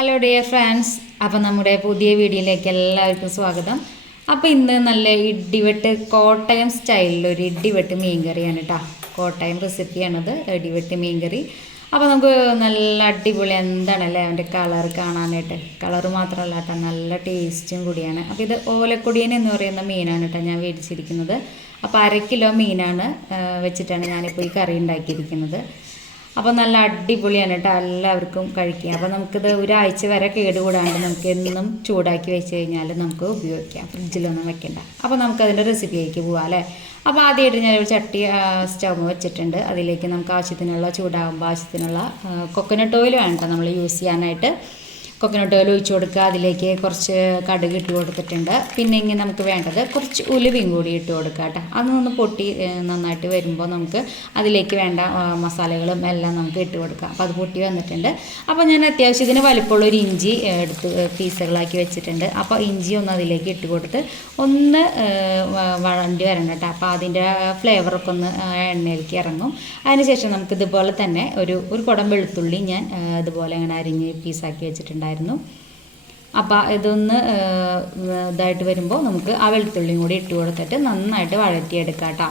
Hello dear friends, അപ്പോൾ നമ്മുടെ പുതിയ വീഡിയോയിലേക്ക് എല്ലാവർക്കും സ്വാഗതം. അപ്പോൾ ഇന്ന് നല്ല ഇടിവെട്ട് കോട്ടയം സ്റ്റൈലിലൊരു ഇടിവെട്ട് മീൻകറിയാണ് കേട്ടോ. കോട്ടയം റെസിപ്പിയാണത്, ഇടിവെട്ട് മീൻകറി. അപ്പോൾ നമുക്ക് നല്ല അടിപൊളി എന്താണല്ലേ അവൻ്റെ കളർ കാണാനായിട്ട്. കളറ് മാത്രമല്ല കേട്ടോ, നല്ല ടേസ്റ്റും കൂടിയാണ്. അപ്പോൾ ഇത് ഓലക്കൊടിയൻ എന്ന് പറയുന്ന മീനാണ് കേട്ടോ ഞാൻ മേടിച്ചിരിക്കുന്നത്. അപ്പോൾ 1/2 കിലോ മീനാണ് വെച്ചിട്ടാണ് ഞാനിപ്പോൾ ഈ കറി ഉണ്ടാക്കിയിരിക്കുന്നത്. അപ്പോൾ നല്ല അടിപൊളിയാണ് കേട്ടോ, എല്ലാവർക്കും കഴിക്കാം. അപ്പോൾ നമുക്കിത് ഒരാഴ്ച വരെ കേടുകൂടാണ്ട് നമുക്ക് എന്നും ചൂടാക്കി വെച്ച് കഴിഞ്ഞാൽ നമുക്ക് ഉപയോഗിക്കാം, ഫ്രിഡ്ജിലൊന്നും വെക്കണ്ട. അപ്പോൾ നമുക്കതിൻ്റെ റെസിപ്പിയിലേക്ക് പോകാം അല്ലേ. അപ്പോൾ ആദ്യമായിട്ട് ഞാനൊരു ചട്ടി സ്റ്റവ് വെച്ചിട്ടുണ്ട്. അതിലേക്ക് നമുക്ക് ആവശ്യത്തിനുള്ള ചൂടാകുമ്പോൾ ആവശ്യത്തിനുള്ള കൊക്കനട്ട് ഓയിൽ വേണം കേട്ടോ നമ്മൾ യൂസ് ചെയ്യാനായിട്ട്. കൊക്കനട്ട് ഓയിൽ ഒഴിച്ച് കൊടുക്കുക. അതിലേക്ക് കുറച്ച് കടുക് ഇട്ട് കൊടുത്തിട്ടുണ്ട്. പിന്നെ ഇങ്ങനെ നമുക്ക് വേണ്ടത് കുറച്ച് ഉലുവയും കൂടി ഇട്ട് കൊടുക്കുക കേട്ടോ. അതൊന്ന് പൊട്ടി നന്നായിട്ട് വരുമ്പോൾ നമുക്ക് അതിലേക്ക് വേണ്ട മസാലകളും എല്ലാം നമുക്ക് ഇട്ട് കൊടുക്കാം. അപ്പോൾ അത് പൊട്ടി വന്നിട്ടുണ്ട്. അപ്പോൾ ഞാൻ അത്യാവശ്യത്തിന് വലിപ്പമുള്ളൊരു ഇഞ്ചി എടുത്ത് പീസുകളാക്കി വെച്ചിട്ടുണ്ട്. അപ്പോൾ ഇഞ്ചി ഒന്ന് അതിലേക്ക് ഇട്ട് കൊടുത്ത് ഒന്ന് വഴണ്ടി വരണം കേട്ടോ. അപ്പോൾ അതിൻ്റെ ഫ്ലേവറൊക്കെ ഒന്ന് എണ്ണയിലേക്ക് ഇറങ്ങും. അതിനുശേഷം നമുക്ക് ഇതുപോലെ തന്നെ ഒരു കുടം വെളുത്തുള്ളി ഞാൻ ഇതുപോലെ അങ്ങനെ അരിഞ്ഞ് പീസാക്കി വെച്ചിട്ടുണ്ട്. അപ്പോൾ ഇതൊന്ന് ഇതായിട്ട് വരുമ്പോൾ നമുക്ക് ആ വെളുത്തുള്ളിയും കൂടി ഇട്ട് കൊടുത്തിട്ട് നന്നായിട്ട് വഴറ്റിയെടുക്കാം കേട്ടോ.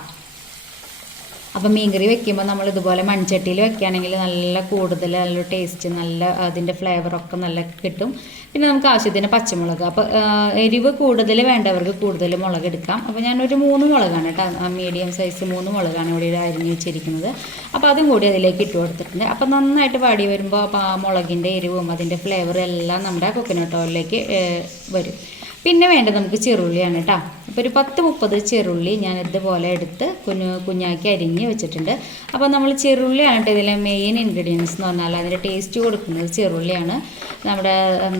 അപ്പോൾ മീൻകറി വെക്കുമ്പോൾ നമ്മൾ ഇതുപോലെ മൺചട്ടിയിൽ വെക്കുകയാണെങ്കിൽ നല്ല കൂടുതൽ നല്ല ടേസ്റ്റ്, നല്ല അതിൻ്റെ ഫ്ലേവറൊക്കെ നല്ല കിട്ടും. പിന്നെ നമുക്ക് ആവശ്യത്തിന് പച്ചമുളക്, അപ്പോൾ എരിവ് കൂടുതൽ വേണ്ടവർക്ക് കൂടുതൽ മുളക് എടുക്കാം. അപ്പോൾ ഞാനൊരു 3 മുളകാണ് കേട്ടോ, മീഡിയം സൈസ് 3 മുളകാണ് ഇവിടെ അരിഞ്ഞ് വെച്ചിരിക്കുന്നത്. അപ്പോൾ അതും കൂടി അതിലേക്ക് ഇട്ട് കൊടുത്തിട്ടുണ്ട്. അപ്പോൾ നന്നായിട്ട് വാടി വരുമ്പോൾ അപ്പോൾ ആ മുളകിൻ്റെ എരിവും അതിൻ്റെ ഫ്ലേവറും എല്ലാം നമ്മുടെ കോക്കനട്ട് ഓയിലിലേക്ക് വരും. പിന്നെ വേണ്ടത് നമുക്ക് ചെറുള്ളിയാണ് കേട്ടോ. അപ്പോൾ ഒരു 10-30 ചെറുള്ളി ഞാൻ ഇതുപോലെ എടുത്ത് കുഞ്ഞാക്കി അരിഞ്ഞ് വെച്ചിട്ടുണ്ട്. അപ്പോൾ നമ്മൾ ചെറുള്ളിയാണ് കേട്ടോ ഇതിലെ മെയിൻ ഇൻഗ്രീഡിയൻസ് എന്ന് പറഞ്ഞാൽ അതിൻ്റെ ടേസ്റ്റ് കൊടുക്കുന്നത് ചെറുള്ളിയാണ്.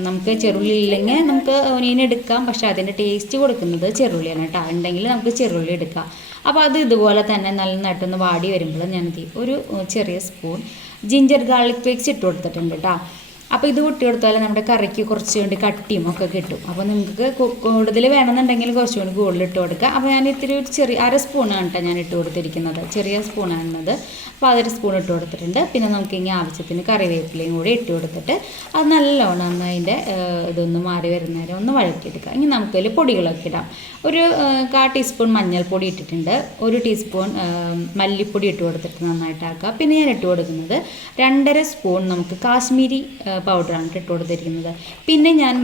നമുക്ക് ചെറുള്ളി ഇല്ലെങ്കിൽ നമുക്ക് ഒനിയൻ എടുക്കാം, പക്ഷേ അതിൻ്റെ ടേസ്റ്റ് കൊടുക്കുന്നത് ചെറുള്ളിയാണ് കേട്ടോ. ഉണ്ടെങ്കിൽ നമുക്ക് ചെറുള്ളി എടുക്കാം. അപ്പോൾ അത് ഇതുപോലെ തന്നെ നന്നായിട്ടൊന്ന് വാടി വരുമ്പോൾ ഞാൻ ഒരു ചെറിയ സ്പൂൺ ജിഞ്ചർ ഗാർലിക് പേസ്റ്റ് ഇട്ട് കൊടുത്തിട്ടുണ്ട് കേട്ടോ. അപ്പോൾ ഇത് കൂട്ടി കൊടുത്താൽ നമ്മുടെ കറിക്ക് കുറച്ചുകൂടി കട്ടിയും ഒക്കെ കിട്ടും. അപ്പോൾ നിങ്ങൾക്ക് കൂടുതൽ വേണമെന്നുണ്ടെങ്കിൽ കുറച്ചുകൂടി കൂടുതൽ ഇട്ട് കൊടുക്കുക. അപ്പോൾ ഞാൻ ഇത്തിരി ഒരു ചെറിയ 1/2 സ്പൂണാണ് കേട്ടോ ഞാൻ ഇട്ട് കൊടുത്തിരിക്കുന്നത്, ചെറിയ സ്പൂണാണത്. അപ്പോൾ 1/2 സ്പൂൺ ഇട്ട് കൊടുത്തിട്ടുണ്ട്. പിന്നെ നമുക്ക് ഇങ്ങനെ ആവശ്യത്തിന് കറിവേപ്പിലയും കൂടി ഇട്ട് കൊടുത്തിട്ട് അത് നല്ലോണം ഒന്ന് അതിൻ്റെ ഇതൊന്ന് മാറി വരുന്നവരെ ഒന്ന് വഴറ്റിയെടുക്കുക. ഇനി നമുക്കതിൽ പൊടികളൊക്കെ ഇടാം. ഒരു 1/4 ടീസ്പൂൺ മഞ്ഞൾപ്പൊടി ഇട്ടിട്ടുണ്ട്, 1 ടീസ്പൂൺ മല്ലിപ്പൊടി ഇട്ട് കൊടുത്തിട്ട് നന്നായിട്ടാക്കുക. പിന്നെ ഞാൻ ഇട്ട് കൊടുക്കുന്നത് 2.5 സ്പൂൺ നമുക്ക് കാശ്മീരി പൗഡറാണ് ഇട്ട് കൊടുത്തിരിക്കുന്നത്. പിന്നെ ഞാൻ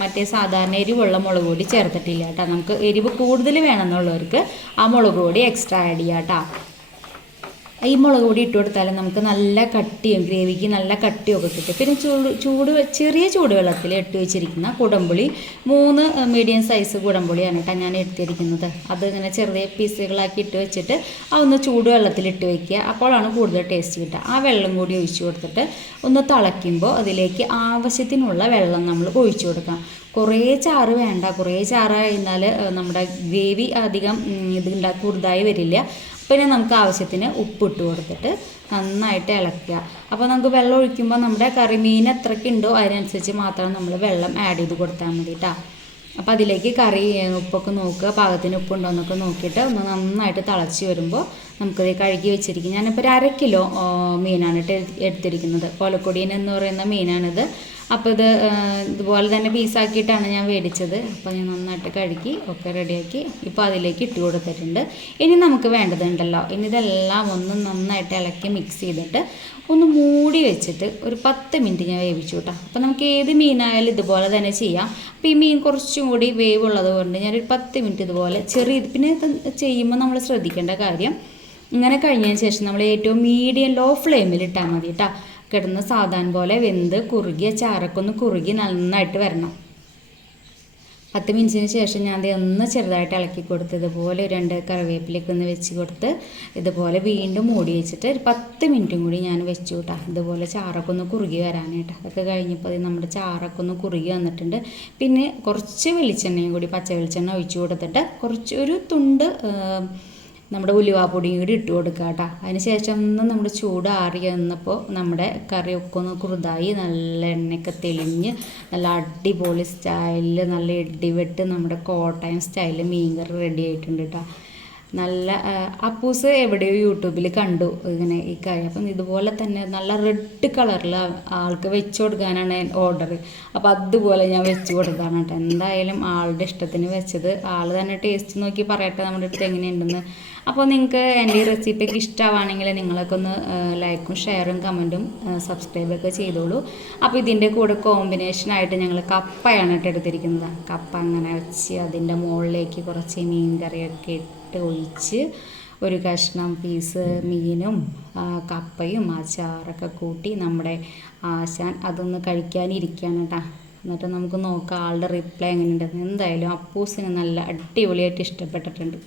മറ്റേ സാധാരണ എരിവുള്ള മുളക് പൊടി ചേർത്തിട്ടില്ല കേട്ടോ. നമുക്ക് എരിവ് കൂടുതൽ വേണമെന്നുള്ളവർക്ക് ആ മുളക് പൊടി എക്സ്ട്രാ ആഡ് ചെയ്യാം കേട്ടോ. ഈ മുളക് പൊടി ഇട്ട് കൊടുത്താൽ നമുക്ക് നല്ല കട്ടിയും ഗ്രേവിക്ക് നല്ല കട്ടിയൊക്കെ കിട്ടും. പിന്നെ ചെറിയ ചൂടുവെള്ളത്തിൽ ഇട്ട് വെച്ചിരിക്കുന്ന കുടംപുളി 3 മീഡിയം സൈസ് കുടംപുളിയാണ് കേട്ടോ ഞാൻ എടുത്തിരിക്കുന്നത്. അത് ഇങ്ങനെ ചെറിയ പീസുകളാക്കി ഇട്ട് വെച്ചിട്ട് അതൊന്ന് ചൂടുവെള്ളത്തിൽ ഇട്ട് വയ്ക്കുക. അപ്പോഴാണ് കൂടുതൽ ടേസ്റ്റ് കിട്ടുക. ആ വെള്ളം കൂടി ഒഴിച്ചു കൊടുത്തിട്ട് ഒന്ന് തിളയ്ക്കുമ്പോൾ അതിലേക്ക് ആവശ്യത്തിനുള്ള വെള്ളം നമ്മൾ ഒഴിച്ചു കൊടുക്കാം. കുറേ ചാറ് വേണ്ട, കുറേ ചാറ് കഴിഞ്ഞാൽ നമ്മുടെ ഗ്രേവി അധികം കൂടുതലായി വരില്ല. പിന്നെ നമുക്ക് ആവശ്യത്തിന് ഉപ്പിട്ട് കൊടുത്തിട്ട് നന്നായിട്ട് ഇളക്കുക. അപ്പോൾ നമുക്ക് വെള്ളം ഒഴിക്കുമ്പോൾ നമ്മുടെ കറിമീൻ എത്രയ്ക്കുണ്ടോ അതിനനുസരിച്ച് മാത്രം നമ്മൾ വെള്ളം ആഡ് ചെയ്ത് കൊടുത്താൽ മതി കേട്ടോ. അപ്പോൾ അതിലേക്ക് കറി ഉപ്പൊക്കെ നോക്കുക, പാകത്തിന് ഉപ്പുണ്ടോ എന്നൊക്കെ നോക്കിയിട്ട് ഒന്ന് നന്നായിട്ട് തിളച്ച് വരുമ്പോൾ നമുക്കത് കഴുകി വെച്ചിരിക്കും. ഞാനിപ്പോൾ ഒരു 1/2 കിലോ മീനാണ് എടുത്തിരിക്കുന്നത്. ഓലക്കൊടിയൻ എന്ന് പറയുന്ന മീനാണിത്. അപ്പോൾ ഇതുപോലെ തന്നെ പീസാക്കിയിട്ടാണ് ഞാൻ മേടിച്ചത്. അപ്പോൾ ഞാൻ നന്നായിട്ട് കഴുകി ഒക്കെ റെഡിയാക്കി ഇപ്പോൾ അതിലേക്ക് ഇട്ട് കൊടുത്തിട്ടുണ്ട്. ഇനി നമുക്ക് വേണ്ടതുണ്ടല്ലോ, ഇനി ഇതെല്ലാം ഒന്ന് നന്നായിട്ട് ഇളക്കി മിക്സ് ചെയ്തിട്ട് ഒന്ന് മൂടി വെച്ചിട്ട് ഒരു 10 മിനിറ്റ് ഞാൻ വേവിച്ചു കേട്ടോ. അപ്പോൾ നമുക്ക് ഏത് മീനായാലും ഇതുപോലെ തന്നെ ചെയ്യാം. അപ്പോൾ ഈ മീൻ കുറച്ചും കൂടി വേവുള്ളത് കൊണ്ട് ഞാനൊരു 10 മിനിറ്റ് ഇതുപോലെ പിന്നെ ചെയ്യുമ്പോൾ നമ്മൾ ശ്രദ്ധിക്കേണ്ട കാര്യം, ഇങ്ങനെ കഴിഞ്ഞതിന് ശേഷം നമ്മൾ ഏറ്റവും മീഡിയം ലോ ഫ്ലെയിമിൽ ഇട്ടാൽ മതി കേട്ടോ. കിടന്ന് സാധാരണ പോലെ വെന്ത് കുറുകിയ ചാറൊക്കെ ഒന്ന് കുറുകി നന്നായിട്ട് വരണം. 10 മിനിറ്റിന് ശേഷം ഞാൻ ഒന്ന് ചെറുതായിട്ട് ഇളക്കി കൊടുത്ത് ഇതുപോലെ 2 കറിവേപ്പിലേക്ക് ഒന്ന് വെച്ച് കൊടുത്ത് ഇതുപോലെ വീണ്ടും മൂടി വെച്ചിട്ട് ഒരു 10 മിനിറ്റും കൂടി ഞാൻ വെച്ചു കേട്ടോ. ഇതുപോലെ ചാറൊക്കെ ഒന്ന് കുറുകി വരാനായിട്ട്. അതൊക്കെ കഴിഞ്ഞപ്പോൾ നമ്മുടെ ചാറൊക്കെ ഒന്ന് കുറുകി വന്നിട്ടുണ്ട്. പിന്നെ കുറച്ച് വെളിച്ചെണ്ണയും കൂടി, പച്ച വെളിച്ചെണ്ണ ഒഴിച്ചു കൊടുത്തിട്ട് ഒരു തുണ്ട് നമ്മുടെ ഉലുവാപ്പൊടിയും കൂടി ഇട്ട് കൊടുക്കുക കേട്ടോ. അതിന് ശേഷം ഒന്ന് നമ്മുടെ ചൂട് ആറി വന്നപ്പോൾ നമ്മുടെ കറിയൊക്കെ ഒന്ന് കുറുതായി നല്ല എണ്ണയൊക്കെ തെളിഞ്ഞ് നല്ല അടിപൊളി സ്റ്റൈലിൽ നല്ല ഇടിവെട്ട് നമ്മുടെ കോട്ടയം സ്റ്റൈലിൽ മീൻകറി റെഡി ആയിട്ടുണ്ട് കേട്ടോ. നല്ല അപ്പൂസ് എവിടെയോ യൂട്യൂബിൽ കണ്ടു ഇങ്ങനെ ഈ കായ. അപ്പം ഇതുപോലെ തന്നെ നല്ല റെഡ് കളറിൽ ആൾക്ക് വെച്ച് കൊടുക്കാനാണ് ഓർഡർ. അപ്പോൾ അതുപോലെ ഞാൻ വെച്ച് കൊടുത്താണ് കേട്ടോ. എന്തായാലും ആളുടെ ഇഷ്ടത്തിന് വെച്ചത്. ആൾ തന്നെ ടേസ്റ്റ് നോക്കി പറയട്ടെ നമ്മുടെ അടുത്ത് എങ്ങനെയുണ്ടെന്ന്. അപ്പോൾ നിങ്ങൾക്ക് എൻ്റെ ഈ റെസിപ്പിയൊക്കെ ഇഷ്ടമാണെങ്കിൽ നിങ്ങളൊക്കെ ഒന്ന് ലൈക്കും ഷെയറും കമൻറ്റും സബ്സ്ക്രൈബൊക്കെ ചെയ്തോളൂ. അപ്പോൾ ഇതിൻ്റെ കൂടെ കോമ്പിനേഷനായിട്ട് ഞങ്ങൾ കപ്പയാണ് കേട്ടോ എടുത്തിരിക്കുന്നത്. കപ്പ അങ്ങനെ വെച്ച് അതിൻ്റെ മുകളിലേക്ക് കുറച്ച് മീൻ കറിയൊക്കെ ഇട്ട് ഒഴിച്ച് ഒരു കഷ്ണം പീസ് മീനും കപ്പയും അച്ചാറൊക്കെ കൂട്ടി നമ്മുടെ ആശാൻ അതൊന്ന് കഴിക്കാനിരിക്കുകയാണ് കേട്ടോ. എന്നിട്ട് നമുക്ക് നോക്കാം ആളുടെ റിപ്ലൈ എങ്ങനെയുണ്ടെന്ന്. എന്തായാലും അപ്പൂസിന് നല്ല അടിപൊളിയായിട്ട് ഇഷ്ടപ്പെട്ടിട്ടുണ്ട്.